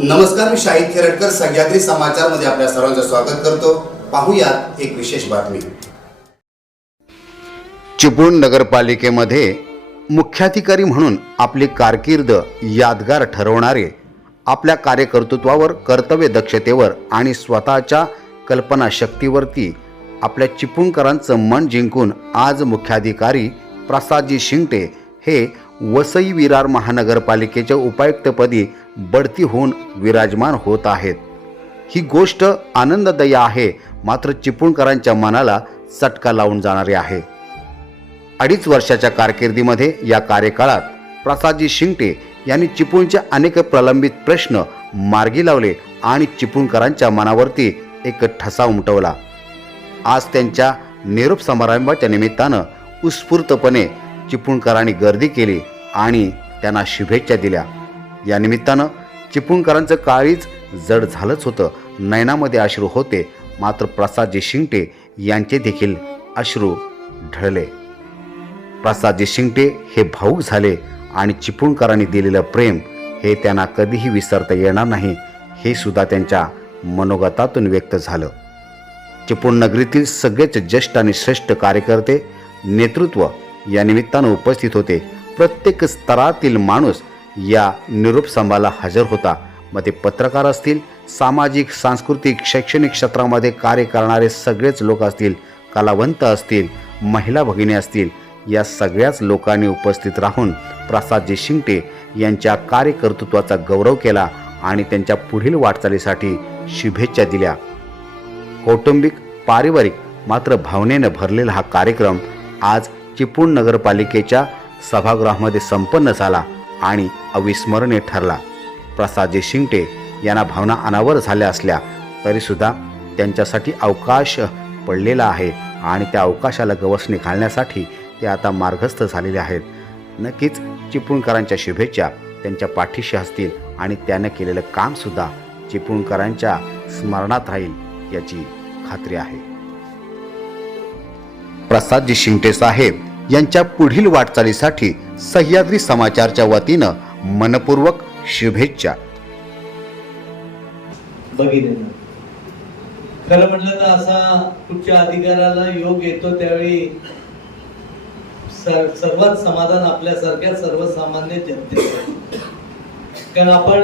नमस्कार, मी शाहिद खेरटकर सह्याद्री समाचार मध्ये आपल्या सर्वांचं स्वागत करतो। पाहूयात एक विशेष बातमी। चिपळूण नगरपालिकेमध्ये मुख्याधिकारी म्हणून आपली कारकीर्द यादगार ठरवणारे, आपल्या कार्यकर्तृत्वावर, कर्तव्य दक्षतेवर आणि स्वतःच्या कल्पनाशक्तीवरती आपल्या चिपळूणकरांचं मन जिंकून आज मुख्याधिकारी प्रसादजी शिंगटे हे वसई विरार महानगरपालिकेच्या उपायुक्तपदी बढती होऊन विराजमान होत आहेत। ही गोष्ट आनंददायी आहे, मात्र चिपळूणकरांच्या मनाला चटका लावून जाणारी आहे। 2.5 वर्षाच्या कारकिर्दीमध्ये या कार्यकाळात प्रसादजी शिंगटे यांनी चिपळूणचे अनेक प्रलंबित प्रश्न मार्गी लावले आणि चिपळूणकरांच्या मनावरती एक ठसा उमटवला। आज त्यांच्या निरोप समारंभाच्या निमित्तानं उत्स्फूर्तपणे चिपळूणकरांनी गर्दी केली आणि त्यांना शुभेच्छा दिल्या। या निमित्तानं चिपळूणकरांचं काळीज जड झालंच होतं, नयनामध्ये अश्रू होते, मात्र प्रसादजी शिंगटे यांचे देखील अश्रू ढळले। प्रसादजी शिंगटे हे भावूक झाले आणि चिपळूणकरांनी दिलेलं प्रेम हे त्यांना कधीही विसरता येणार नाही, हे सुद्धा त्यांच्या मनोगतातून व्यक्त झालं। चिपळूण नगरीतील सगळेच ज्येष्ठ आणि श्रेष्ठ कार्यकर्ते, नेतृत्व या निमित्तानं उपस्थित होते। प्रत्येक स्तरातील माणूस या निरोप समारंभाला हजर होता। मग ते पत्रकार असतील, सामाजिक, सांस्कृतिक, शैक्षणिक क्षेत्रामध्ये कार्य करणारे सगळेच लोक असतील, कलावंत असतील, महिला भगिनी असतील, या सगळ्याच लोकांनी उपस्थित राहून प्रसादजी शिंगटे यांच्या कार्यकर्तृत्वाचा गौरव केला आणि त्यांच्या पुढील वाटचालीसाठी शुभेच्छा दिल्या। कौटुंबिक, पारिवारिक मात्र भावनेने भरलेला हा कार्यक्रम आज चिपळूण नगरपालिकेच्या सभागृहामध्ये संपन्न झाला आणि अविस्मरणीय ठरला। प्रसादजी शिंगटे यांना भावना अनावर झाल्या असल्या तरीसुद्धा त्यांच्यासाठी अवकाश पडलेला आहे आणि त्या अवकाशाला गवसणी घालण्यासाठी ते आता मार्गस्थ झालेले आहेत। नक्कीच चिपळूणकरांच्या शुभेच्छा त्यांच्या पाठीशी असतील आणि त्याने केलेलं कामसुद्धा चिपळूणकरांच्या स्मरणात राहील याची खात्री आहे। प्रसादजी शिंगटे साहेब यांच्या पुढील वाटचालीसाठी सह्याद्री समाचारच्या वतीनं मनपूर्वक शुभेच्छा। भगिनींना खरं म्हटलं तर असा कुठच्या अधिकाराला योग येतो त्यावेळी सर्वात समाधान आपल्यासारख्या सर्वसामान्य जनतेचं, कारण आपण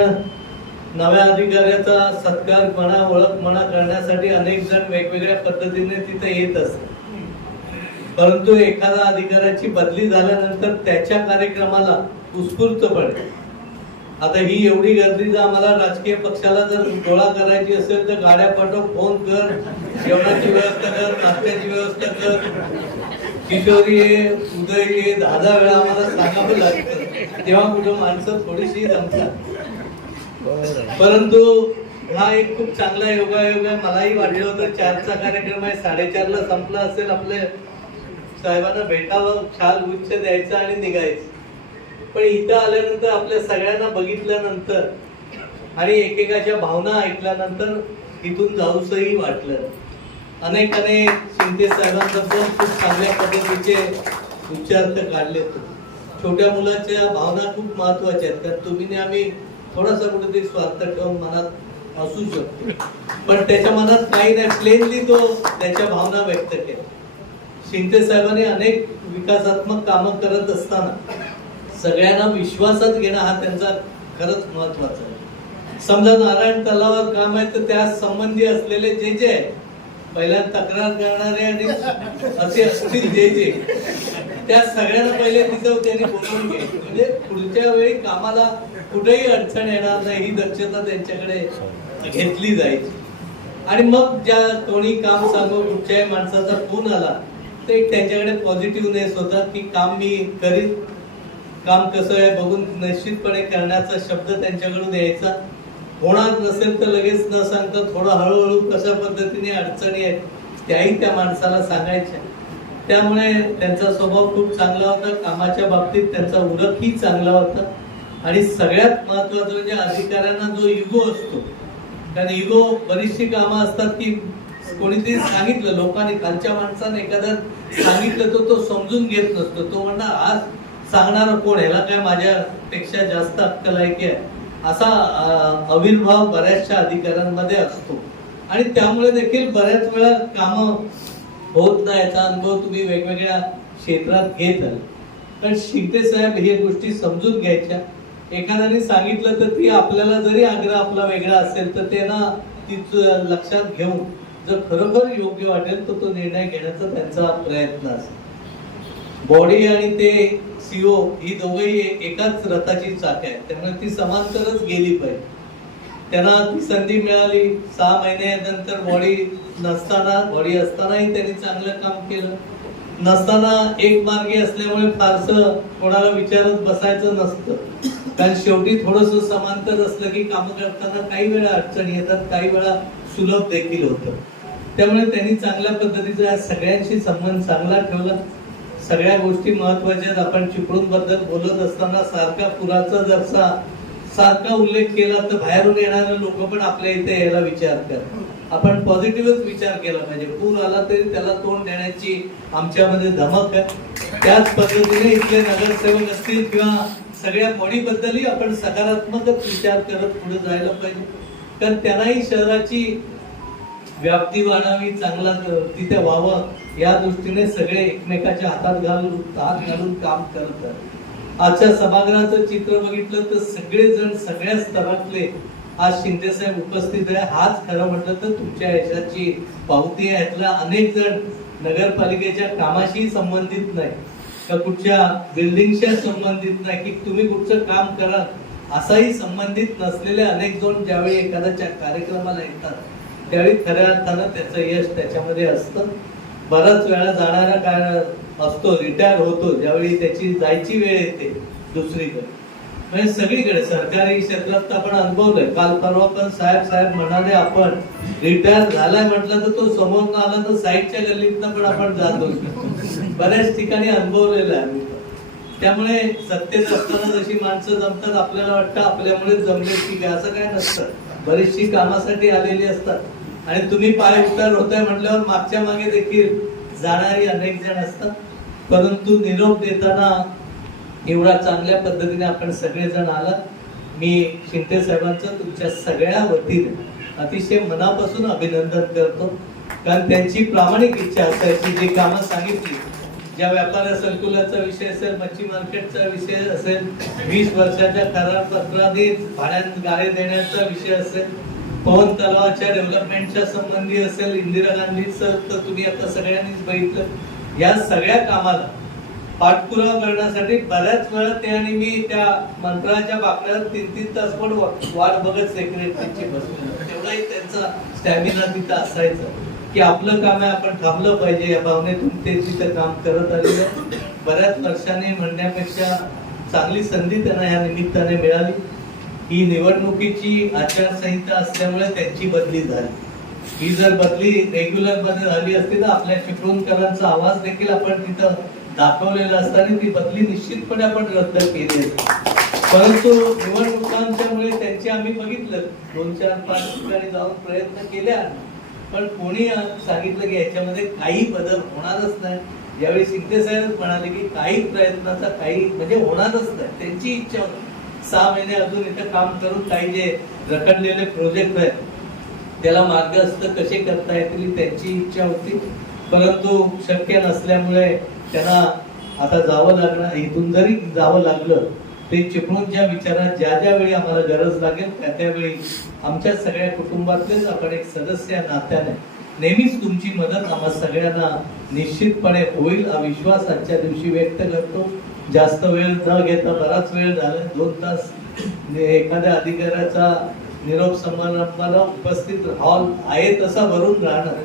नव्या अधिकाऱ्याचा सत्कार म्हणा, ओळख म्हणा करण्यासाठी अनेक जण वेगवेगळ्या पद्धतीने तिथे येत असतात, परंतु एखादा अधिकाऱ्याची बदली झाल्यानंतर त्याच्या कार्यक्रमाला उत्स्फूर्तपणे, आता ही एवढी गर्दी जर आम्हाला राजकीय पक्षाला जर गोळा करायची असेल तर गाड्या पाठव, फोन कर, जेवणाची व्यवस्था कर, नाश्त्याची व्यवस्था कर, किशोरी ये, उदय ये, 10 वेळा आम्हाला सांगावं लागतं, तेव्हा कुठं माणसं थोडीशी जमतात। परंतु हा एक खूप चांगला योगायोग आहे। मलाही वाटलं होतं 4चा कार्यक्रम आहे, 4:30ला संपला असेल, आपले साहेबांना भेटावं, शाल गुच्छ द्यायचा आणि निघायचं, पण इथं आल्यानंतर आपल्या सगळ्यांना बघितल्यानंतर आणि एकेकाच्या भावना ऐकल्यानंतर इथून जाऊसही वाटलं। अनेकाने शिंदे साहेबांबद्दल खूप चांगल्या पद्धतीचे उच्चार्थ काढले। छोट्या मुलाच्या भावना खूप महत्वाच्या आहेत, कारण तुम्ही आम्ही थोडासा कुठेतरी स्वार्थ ठेवून मनात असू शकतो, पण त्याच्या मनात काही नाही, प्लेनली तो त्याच्या भावना व्यक्त केल्या। शिंदे साहेबांनी अनेक विकासात्मक कामं करत असताना सगळ्यांना विश्वासात घेणं हा त्यांचा खरंच महत्वाचा आहे। समजा नारायण तलावावर काम आहे तर त्या संबंधी असलेले जे पहिल्या तक्रार करणारे आणि असे असतील जे त्या सगळ्यांना पहिले तिथं त्यांनी बोलवून घ्यायचं, म्हणजे पुढच्या वेळी कामाला कुठेही अडचण येणार नाही ही दक्षता त्यांच्याकडे घेतली जायची। आणि मग ज्या कोणी काम सांगू कुठच्याही माणसाचा फोन आला तर एक त्यांच्याकडे पॉझिटिव्हनेस होता की काम मी करीन, काम कसं आहे बघून निश्चितपणे करण्याचा शब्द त्यांच्याकडून यायचा। होणार नसेल तर लगेच न सांगता थोडं हळूहळू कशा पद्धतीने अडचणी आहेत त्याही त्या माणसाला सांगायच्या। त्यामुळे त्यांचा स्वभाव खूप चांगला होता, कामाच्या बाबतीत त्यांचा उरकही चांगला होता। आणि सगळ्यात महत्वाचं म्हणजे अधिकाऱ्यांना जो इगो असतो, कारण इगो बरीचशी कामं असतात की कोणीतरी सांगितलं, लोकांनी खालच्या माणसाने एखाद्या सांगितलं तर तो समजून घेत नसतो, तो म्हणणार आज सांगणार कोण, ह्याला काय माझ्यापेक्षा जास्त अक्कल आहे की असा आविर्भाव बऱ्याचशा अधिकाऱ्यांमध्ये असतो आणि त्यामुळे देखील बऱ्याच वेळा कामं होत नाही, याचा अनुभव तुम्ही वेगवेगळ्या क्षेत्रात घेत आले. पण शिंदे साहेब हे गोष्टी समजून घ्यायच्या. एखाद्याने सांगितलं तर ती आपल्याला जरी आग्रह आपला वेगळा असेल तर त्यांना तीच लक्षात घेऊन जर खरोखर योग्य वाटेल तर तो निर्णय घेण्याचा त्यांचा प्रयत्न असेल. बॉडी आणि ते सीओ ही दोघेही एकाच रथाची चाके आहेत, त्यामुळे ती समांतरच गेली पाहिजे. त्यांना ती संधी मिळाली 6 महिन्यानंतर. बॉडी असतानाही त्यांनी चांगलं काम केलं. नसताना एक मार्गी असल्यामुळे फारसं कोणाला विचारत बसायचं नसतं, कारण शेवटी थोडंसं समांतर असलं की काम करताना काही वेळा अडचणी येतात, काही वेळा सुलभ देखील होतं. त्यामुळे त्यांनी चांगल्या पद्धतीचा सगळ्यांशी संबंध चांगला ठेवला. सगळ्या गोष्टी महत्वाच्या आहेत. आपण चिपळूण बद्दल बोलत असताना सारखा पुराचा सारखा उल्लेख केला तर बाहेरून येणारे लोक पण आपल्या इथे यायला विचार करतात. आपण पॉझिटिव्हच विचार केला पाहिजे. पूर आला तरी त्याला तोंड देण्याची आमच्यामध्ये धमक आहे. त्याच पद्धतीने इथले नगरसेवक असतील किंवा सगळ्या बॉडी बद्दलही आपण सकारात्मकच विचार करत पुढे जायला पाहिजे, कारण त्यांनाही शहराची व्याप्ती वाढावी, चांगला तिथे व्हावं या दृष्टीने सगळे एकमेकाच्या हात घालून काम करत आहेत. आजच्या सभागृहाचं चित्र बघितलं तर सगळेजण सगळ्या स्तरातले आज शिंदे साहेब उपस्थित आहे. हाच खरं म्हटलं तर तुमच्या यशाची पावती आहे. यातला अनेक जण नगरपालिकेच्या कामाशी संबंधित नाही का कुठच्या बिल्डिंगच्या संबंधित नाही की तुम्ही कुठचं काम करा असाही संबंधित नसलेले अनेक जण ज्यावेळी एखाद्याच्या कार्यक्रमाला येतात त्यावेळी खऱ्या अर्थानं त्याचं यश त्याच्यामध्ये असतं. बराच वेळा जाणारा काय असतो, रिटायर होतो, ज्यावेळी त्याची जायची वेळ येते दुसरीकडे, म्हणजे सगळीकडे सरकारी क्षेत्रात आपण अनुभवलंय. काल परवा पण साहेब म्हणाले आपण रिटायर झालाय म्हटलं तर तो समोर आला तर साईडच्या गल्लीतनं पण आपण जातो. बऱ्याच ठिकाणी अनुभवलेलं आहे. त्यामुळे सत्तेत असताना जशी माणसं जमतात आपल्याला वाटतं आपल्यामुळे जमले की काय, असं काय नसतं. बरीचशी कामासाठी आलेली असतात आणि तुम्ही पाय उतार होताय म्हटल्यावर मागच्या मागे देखील जाणारी अनेक जण असतात. परंतु निरोप देताना एवढा चांगल्या पद्धतीने आपण सगळेजण आलात. मी शिंदे साहेबांचं तुमच्या सगळ्या वतीने अतिशय मनापासून अभिनंदन करतो, कारण त्यांची प्रामाणिक इच्छा असायची. जी कामं सांगितली, ज्या व्यापार संकुलाचा विषय असेल, मच्छी मार्केटचा विषय असेल, 20 वर्षाच्या करारपत्राने भाड्यात गाळे देण्याचा विषय असेल, पवन तलावाच्या डेव्हलपमेंटच्या संबंधी असेल, इंदिरा गांधीचं तर तुम्ही आता सगळ्यांनीच बघितलं. या सगळ्या कामाला पाठपुरावा करण्यासाठी बऱ्याच वेळा ते आणि मी त्या मंत्राच्या बाकड्यावर 3-3 तास पण वाट बघत सेक्रेटरीची बसलो. तेवढाही त्यांचा स्टॅमिना तिथं असायचा की आपलं काम आहे, आपण थांबलं पाहिजे या भावनेतून ते तिथं काम करत आलेलं. बऱ्याच वर्षांनी म्हणण्यापेक्षा चांगली संधी त्यांना या निमित्ताने मिळाली. ही निवडणुकीची आचारसंहिता असल्यामुळे त्यांची बदली झाली. ही जर बदली रेग्युलर मध्ये झाली असती तर आपल्या चिपळूणकरांचा आवाज देखील आपण तिथं दाखवलेला असताना ती बदली निश्चितपणे आपण रद्द केली असती. परंतु निवडणुकांच्यामुळे त्यांची आम्ही बघितलं 2-4-5 ठिकाणी जाऊन प्रयत्न केल्या, पण कोणी सांगितलं की याच्यामध्ये काही बदल होणारच नाही. ज्यावेळी शिंदे साहेब म्हणाले की काही प्रयत्नाचा काही म्हणजे होणारच नाही, त्यांची इच्छा होती 6 महिने अजून इथं काम करून काही जे रखडलेले प्रोजेक्ट आहेत त्याला मार्गस्थ कसे करता येतील त्यांची इच्छा होती. परंतु शक्य नसल्यामुळे त्यांना आता जावं लागणार. इथून जरी जावं लागलं ते चिपळूणच्या विचारात ज्या ज्या वेळी आम्हाला गरज लागेल त्या त्यावेळी आमच्या सगळ्या कुटुंबातलेच आपण एक सदस्य नात्याने नेहमीच तुमची मदत आम्हा सगळ्यांना निश्चितपणे होईल हा विश्वास आजच्या दिवशी व्यक्त करतो. जास्त वेळ न घेता, बराच वेळ झाला, 2 तास एखाद्या अधिकाऱ्याचा निरोप समारंभाला उपस्थित हॉल आहे तसा भरून राहणं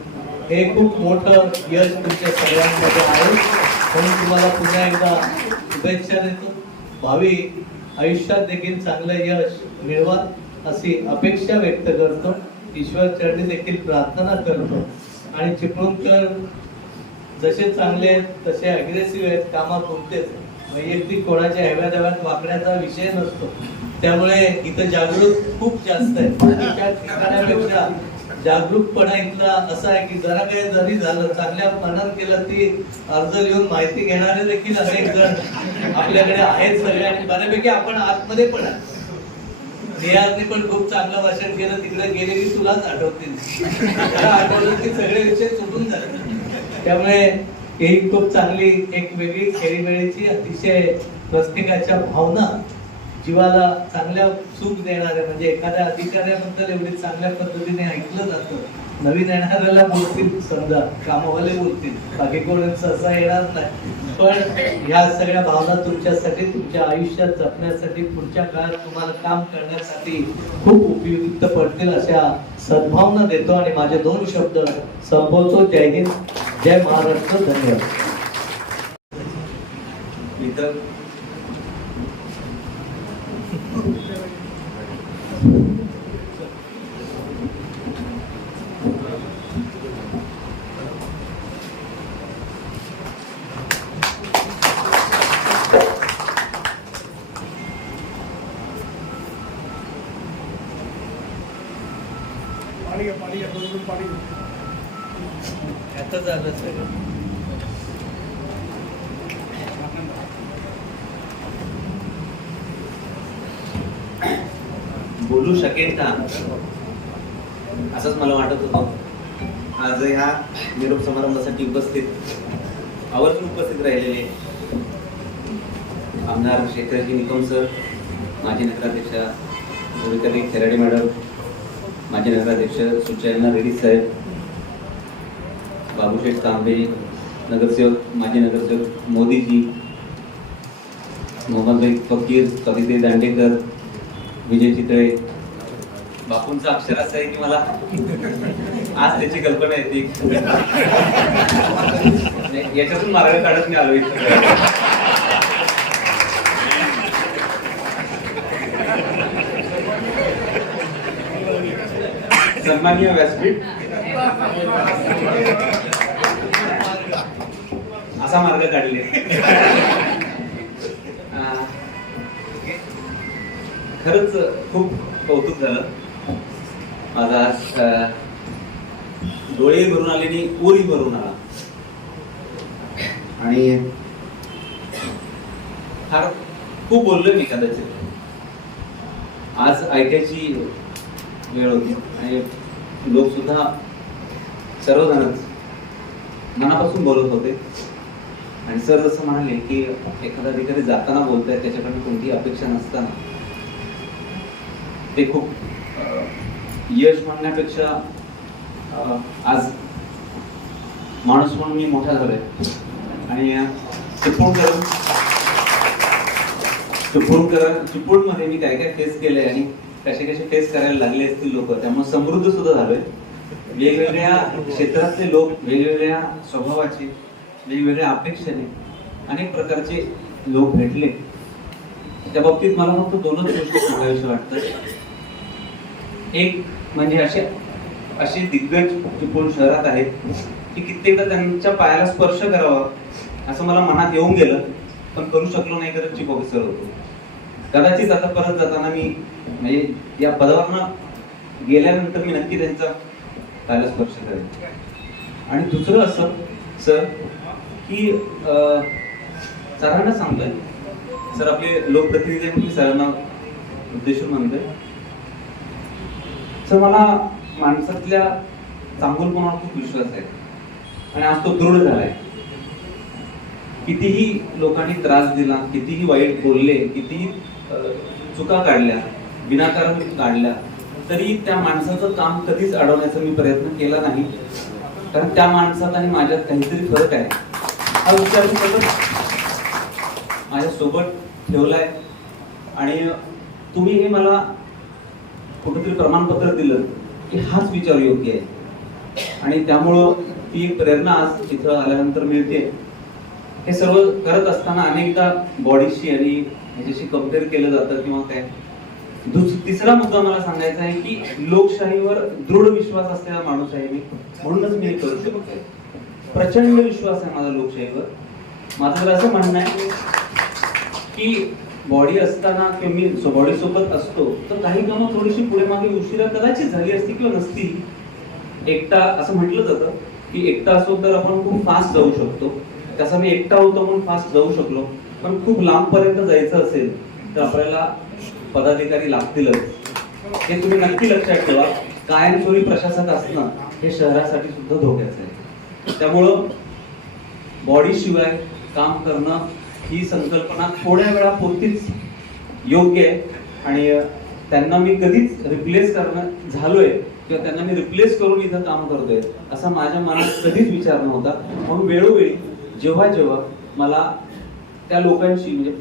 हे खूप मोठं यश तुमच्या सगळ्यांमध्ये आहे. म्हणून तुम्हाला पुन्हा एकदा शुभेच्छा देतो. भावी आयुष्यात देखील चांगलं यश मिळवा अशी अपेक्षा व्यक्त करतो. ईश्वर चरणी देखील प्रार्थना करतो. आणि चिपळूणकर जसे चांगले आहेत तसे अग्रेसिव्ह आहेत, कामापुरतेच. वैयक्तिक कोणाच्या हेव्यादेव्यात वाकण्याचा विषय नसतो. त्यामुळे इथं जागरूक खूप जास्त आहे. त्या ठिकाणापेक्षा जागरूकपणा इथला असा आहे की जरा काही जरी झालं चांगल्या मनात केलं ती अर्ज लिहून माहिती घेणारे देखील अनेक जण आपल्याकडे आहेत सगळे, आणि बऱ्यापैकी आपण आतमध्ये पण आहे. निहारने पण खूप चांगलं भाषण केलं, तिकडे गेले की तुलाच आठवतील. त्याला आठवलं की सगळे विषय सुटून जातात. त्यामुळे ही खूप चांगली एक वेगळी खेळीमेळीची अतिशय प्रत्येकाच्या भावना जीवाला चांगल्या सुख देणाऱ्या, म्हणजे एखाद्या अधिकाऱ्याबद्दल एवढी चांगल्या पद्धतीने ऐकलं जातं. नवीन येणाऱ्याला बोलतील, समजा कामावाले बोलतील, बाकी कोण सहसा येणार नाही. पण ह्या सगळ्या भावना तुमच्यासाठी, तुमच्या आयुष्यात जपण्यासाठी, पुढच्या काळात तुम्हाला काम करण्यासाठी खूप उपयुक्त पडतील अशा सद्भावना देतो आणि माझे 2 शब्द संपवतो. जय हिंद, जय महाराष्ट्र, धन्यवाद. इथं आता झालं सगळं. बोलू शकेल का असंच मला वाटत होतं. आज ह्या निरोप समारंभासाठी आवर्जून उपस्थित राहिलेले आमदार शेखरजी निकम सर, माजी नगराध्यक्षा गोविंदताई खेराडे मॅडम, माजी नगराध्यक्ष सुचैना रेड्डी साहेब, बाबूशेठ तांबे, नगरसेवक माजी नगरसेवक मोदीजी, मोहम्मद फकीर, कविते दांडेकर, विजय चितळे. बापूंचं अक्षर असं आहे की मला आज त्याची कल्पना येते. याच्यातून मार्ग काढत मी आलो इथं. सन्माननीय व्यासपीठ, असा मार्ग काढले. खरंच खूप कौतुक झालं माझा. आज डोळे भरून आले आणि ओरी भरून आला आणि फार खूप बोललोय मी कदाचित. आज ऐकायची वेळ होती आणि लोक सुद्धा सर्वजणच मनापासून बोलत होते. आणि सर जसं म्हणाले की एखादा अधिकारी जाताना बोलताय त्याच्याकडून कोणतीही अपेक्षा नसताना ते खूप यश म्हणण्यापेक्षा आज माणूस म्हणून मी मोठा झालोय आणि चिपळूण मध्ये मी काय काय फेस केलंय आणि कसे फेस करायला लागले असतील लोक. त्यामुळे समृद्ध सुद्धा झालोय. वेगवेगळ्या क्षेत्रातले लोक, वेगवेगळ्या स्वभावाचे, वेगवेगळ्या अपेक्षेने अनेक प्रकारचे लोक भेटले. त्या बाबतीत मला फक्त 2च गोष्टी सांगाव्याशा वाटतात. एक म्हणजे असे दिग्गज चिपळूण शहरात आहेत की कित्येकदा त्यांच्या पायाला स्पर्श करावा असं मला मनात येऊन गेलं, पण करू शकलो नाही कारण चीफ ऑफिसर होतो. कदाचित आता परत जाताना मी म्हणजे या पदावरनं गेल्यानंतर मी नक्की त्यांचा पायाला स्पर्श करेन. आणि दुसरं असं सर की सरांना सांगतोय, सर आपले लोकप्रतिनिधी मी सरांना उद्देशून म्हणतोय, सर मला माणसातल्या चांगुलपणावर खूप विश्वास आहे आणि आज तो दृढ झालाय. कितीही लोकांनी त्रास दिला, कितीही वाईट बोलले, कितीही चुका काढल्या, विनाकारण काढल्या, तरी त्या माणसाचं काम कधीच अडवण्याचा मी प्रयत्न केला नाही. कारण त्या माणसात आणि माझ्यात काहीतरी फरक आहे हा विचार मी सतत माझ्या सोबत ठेवलाय. आणि तुम्ही हे मला कुठेतरी प्रमाणपत्र दिलं की हाच विचार योग्य आहे आणि त्यामुळं ती प्रेरणा आज इथं आल्यानंतर मिळते. हे सर्व करत असताना अनेकदा बॉडीशी आणि ह्याच्याशी कम्पेअर केलं जातं किंवा काय. तिसरा मुद्दा मला सांगायचा आहे की लोकशाहीवर दृढ विश्वास असलेला माणूस आहे मी, म्हणूनच मी हे करू शकतो. प्रचंड विश्वास आहे माझा लोकशाहीवर. माझं तर असं म्हणणं आहे की बॉडी असताना किंवा मी बॉडी सोबत असतो तर काही कामं थोडीशी पुढे मागे उशिरा कदाचित झाली असती किंवा नसती. एकटा असं म्हटलं जातं की एकटा असो तर आपण खूप फास्ट जाऊ शकतो. तसं मी एकटा होतो म्हणून फास्ट जाऊ शकलो, पण खूप लांब पर्यंत जायचं असेल तर आपल्याला पदाधिकारी लागतीलच. हे तुम्ही नक्की लक्षात ठेवा. कायमस्वरूपी प्रशासक असणं हे शहरासाठी सुद्धा धोक्याचं आहे. त्यामुळं बॉडी शिवाय काम करणं ही संकल्पना थोड्या वेळापुरतीच योग्य आहे. आणि त्यांना मी कधीच रिप्लेस करणं झालोय किंवा त्यांना मी रिप्लेस करून इथं काम करतोय असा माझ्या मनात कधीच विचार नव्हता. म्हणून वेळोवेळी जेव्हा जेव्हा मला त्या लोकांशी म्हणजे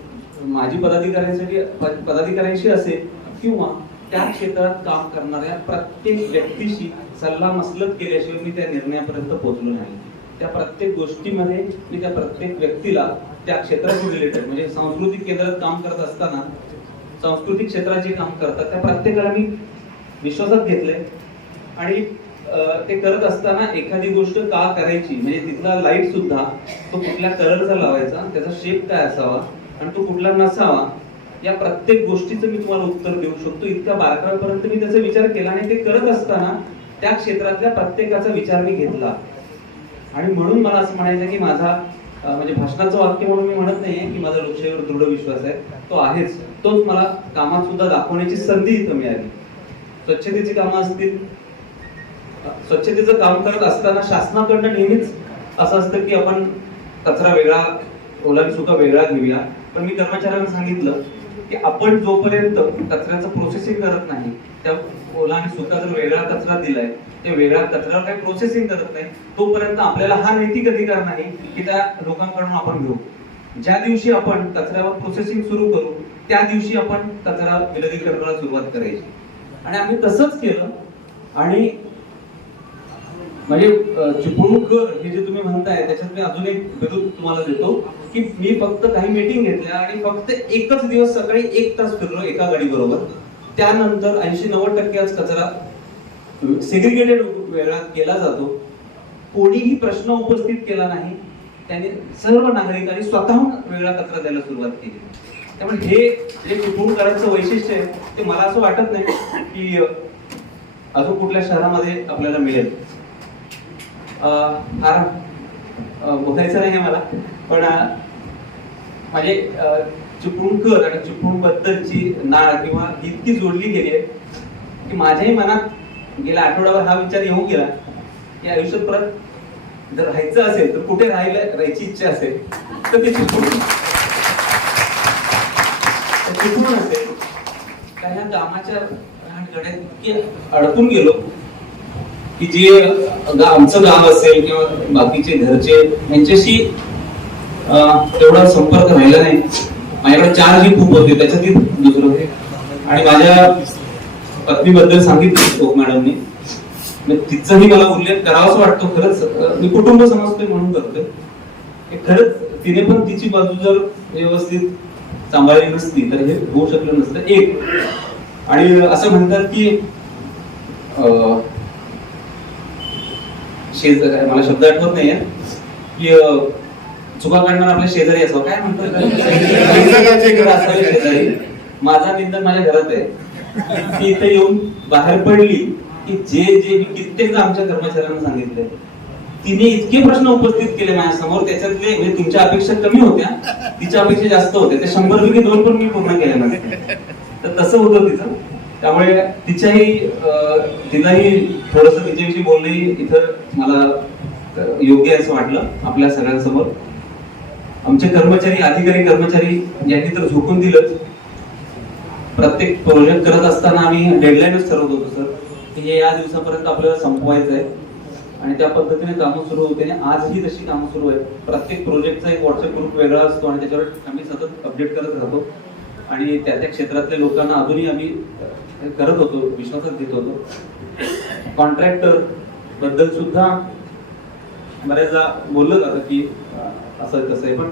माझी पदाधिकाऱ्यांशी असेल किंवा त्या क्षेत्रात काम करणाऱ्या प्रत्येक व्यक्तीशी सल्ला मसलत केल्याशिवाय मी त्या निर्णयापर्यंत पोहोचलो नाही. त्या प्रत्येक गोष्टीमध्ये मी त्या प्रत्येक व्यक्तीला त्या क्षेत्राशी रिलेटेड म्हणजे सांस्कृतिक केंद्रात काम करत असताना सांस्कृतिक क्षेत्रात जे काम करतात त्या प्रत्येकाला मी विश्वासात घेतलंय. आणि ते करत असताना एखादी गोष्ट का करायची म्हणजे तिथला लाईट सुद्धा तो कुठल्या कलरचा लावायचा, त्याचा शेप काय असावा आणि तो कुठला नसावा, या प्रत्येक गोष्टीचं मी तुम्हाला उत्तर देऊ शकतो. इतक्या बारकाव्यापर्यंत मी त्याचा विचार केला आणि ते करत असताना त्या क्षेत्रातल्या प्रत्येकाचा विचार मी घेतला. आणि म्हणून मला असं म्हणायचं की माझा म्हणजे भाषणाचं वाक्य म्हणून मी म्हणत नाहीये की माझा लोकशाहीवर दृढ विश्वास आहे, तो आहेच. तोच मला कामात सुद्धा दाखवण्याची संधी इथं मिळाली. स्वच्छतेची कामं असतील, स्वच्छतेचं काम करत असताना शासनाकडनं नेहमीच असं असतं की आपण कचरा वेगळा, ओला आणि सुका वेगळा घेऊया. पण मी कर्मचाऱ्यांना सांगितलं की आपण जोपर्यंत कचऱ्याचं प्रोसेसिंग करत नाही, त्या ओला आणि सुका जर वेगळा कचरा दिलाय, त्या वेगळ्या कचऱ्यावर काही प्रोसेसिंग करत नाही, तोपर्यंत आपल्याला हा नैतिक अधिकार नाही की त्या लोकांकडून आपण घेऊ. ज्या दिवशी आपण कचऱ्यावर प्रोसेसिंग सुरू करू त्या दिवशी आपण कचरा विलगीकरणाला सुरुवात करायची. आणि आम्ही तसंच केलं. आणि म्हणजे चिपळूण कर हे जे तुम्ही म्हणताय त्याच्यात मी अजून एक विरुद्ध तुम्हाला देतो की मी फक्त काही मीटिंग घेतल्या आणि फक्त एकच दिवस सकाळी 1 तास फिरलो एका गाडी बरोबर. त्यानंतर 80-90% कचरा सेग्रिगेटेड वेळा केला जातो. कोणीही प्रश्न उपस्थित केला नाही. त्याने सर्व नागरिकांनी स्वतःहून वेगळा कचरा द्यायला सुरुवात केली. त्यामुळे हे जे चिपळूणकरांचं वैशिष्ट्य आहे ते मला असं वाटत नाही की अजून कुठल्या शहरामध्ये आपल्याला मिळेल. फार बोलायचं नाही मला, पण म्हणजे चिपळूणकर आणि चिपळूण बद्दलची नाळ किंवा इतकी जोडली गेली आहे की माझ्याही मनात गेल्या आठवड्यावर हा विचार येऊन गेला की आयुष्यात परत जर राहायचं असेल तर कुठे राहायची इच्छा असेल तर ते चिपळूण असेल. त्या ह्या कामाच्या गड्यात इतके अडकून गेलो की जे आमचं गाव असेल किंवा बाकीचे घरचे यांच्याशी तेवढा संपर्क राहिला नाही. माझ्याकडे 4 जी खूप होते त्याच्यातील दुसरं होते. आणि माझ्या पत्नीबद्दल सांगितलं टोक मॅडमनी, तिचाही मला उल्लेख करावाच वाटतो. खरंच मी कुटुंब समजतोय म्हणून करतोय. खरंच तिने पण तिची बाजू जर व्यवस्थित सांभाळली नसती तर हे होऊ शकलं नसतं. एक आणि असं म्हणतात की शेजारी, मला शब्द आठवत नाहीये की चुका काढणार आपल्या शेजारी असावं, काय म्हणतात शेजारी. माझा निंदन माझ्या घरात आहे. ती इथे येऊन बाहेर पडली की जे जे मी कित्येकदा आमच्या कर्मचाऱ्यांना सांगितले, तिने इतके प्रश्न उपस्थित केले माझ्यासमोर, त्याच्यातले म्हणजे तुमच्या अपेक्षा कमी होत्या, तिच्या अपेक्षा जास्त होत्या. ते 100 पैकी 2 पण मी पूर्ण केल्या नसत्या. तर तसं होतं तिचं. त्यामुळे तिलाही थोडस तिच्याविषयी बोलणंही इथं मला योग्य असं वाटलं आपल्या सगळ्यांसमोर. आमचे कर्मचारी, अधिकारी कर्मचारी यांनी तर झोकून दिलं. प्रत्येक प्रोजेक्ट करत असताना आम्ही डेडलाईनच ठरवत होतो सर की हे या दिवसापर्यंत आपल्याला संपवायचं आहे. आणि त्या पद्धतीने कामं सुरू होते. आजही तशी कामं सुरू आहेत. प्रत्येक प्रोजेक्टचा एक व्हॉट्सअप ग्रुप वेगळा असतो आणि त्याच्यावर आम्ही सतत अपडेट करत राहतो. आणि त्या त्या क्षेत्रातल्या लोकांना अजूनही आम्ही करत होतो, विश्वासात घेत होतो. कॉन्ट्रॅक्टर बद्दल सुद्धा बऱ्याचदा बोललं जातं की असं कसं आहे, पण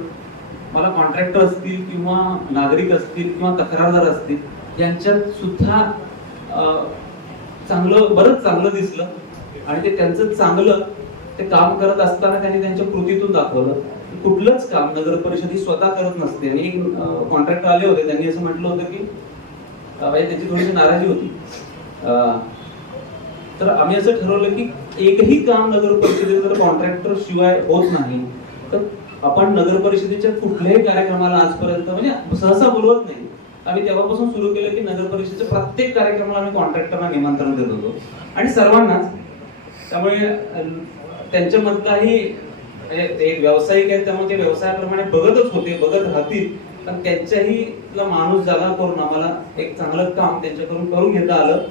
मला कॉन्ट्रॅक्टर असतील किंवा नागरिक असतील किंवा तक्रारदार असतील यांच्यात सुद्धा बरंच चांगलं दिसलं. आणि ते त्यांचं चांगलं ते काम करत असताना त्यांनी त्यांच्या कृतीतून दाखवलं. कुठलंच काम नगर परिषद ही स्वतः करत नसते. आणि एक कॉन्ट्रॅक्टर आले होते, त्यांनी असं म्हटलं होतं की त्याची थोडीशी नाराजी होती. तर आम्ही असं ठरवलं की एकही काम नगर परिषदेत जर कॉन्ट्रॅक्टर शिवाय होत नाही तर आपण नगर परिषदेच्या कुठल्याही कार्यक्रमाला आजपर्यंत म्हणजे सहसा बोलवत नाही. आम्ही तेव्हापासून सुरू केलं की नगर परिषदेच्या प्रत्येक कार्यक्रमाला आम्ही कॉन्ट्रॅक्टरना निमंत्रण देत होतो आणि सर्वांनाच. त्यामुळे त्यांच्यामधलाही एक व्यावसायिक आहे त्यामुळे ते व्यवसायाप्रमाणे बघतच होते, बघत राहतील, पण त्यांच्याही माणूस जागा करून आम्हाला एक चांगलं काम त्यांच्याकडून करून घेता आलं.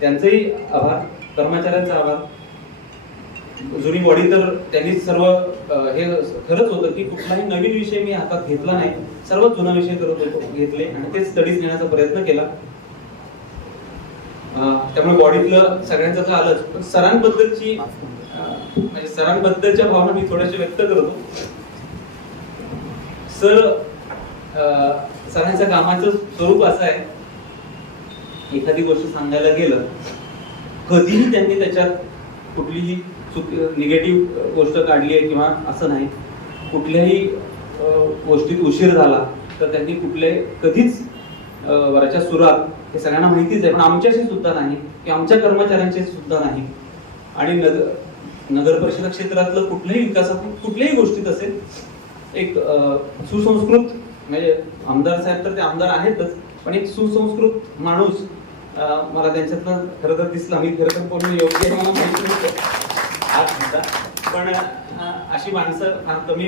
त्यांचंही आभार, कर्मचाऱ्यांचा आभार. जुनी बॉडी तर त्यांनी सर्व हे खरंच होतं की कुठलाही नवीन विषय मी हातात घेतला नाही, सर्व जुना विषय करत होतो घेतले आणि ते स्टडीज घेण्याचा प्रयत्न केला. त्यामुळे बॉडीतलं सगळ्यांचं तर आलंच, पण सरांबद्दलची म्हणजे सरांबद्दलच्या भावना मी थोड्याशा व्यक्त करतो. सरांच्या कामाचं स्वरूप असं आहे, एखादी गोष्ट सांगायला गेलं कधीही त्यांनी त्याच्यात कुठलीही निगेटिव्ह गोष्ट काढली आहे किंवा असं नाही. कुठल्याही गोष्टीत उशीर झाला तर त्यांनी कधीच वरच्या सुरात, हे सगळ्यांना माहितीच आहे, पण आमच्याशी सुद्धा नाही की आमच्या कर्मचाऱ्यांशी सुद्धा नाही. आणि नगर परिषद क्षेत्रातलं कुठल्याही विकासात कुठल्याही गोष्टीत असेल एक सुसंस्कृत म्हणजे आमदार साहेब तर ते आमदार आहेतच, पण एक सुसंस्कृत माणूस मला त्यांच्यातनं खरं तर दिसला. मी खरं तर कोणी योग्य आहे मला माहिती नव्हतं आज सुद्धा, पण अशी माणसं फार कमी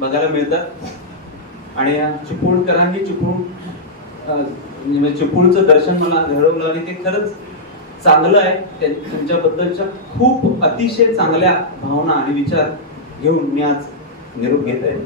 बघायला मिळतात. आणि चिपळूणकरांनी चिपळूणचं दर्शन मला घडवलं आणि ते खरंच चांगलं आहे. त्यांच्याबद्दलच्या खूप अतिशय चांगल्या भावना आणि विचार घेऊन मी आज निरोप घेत आहे.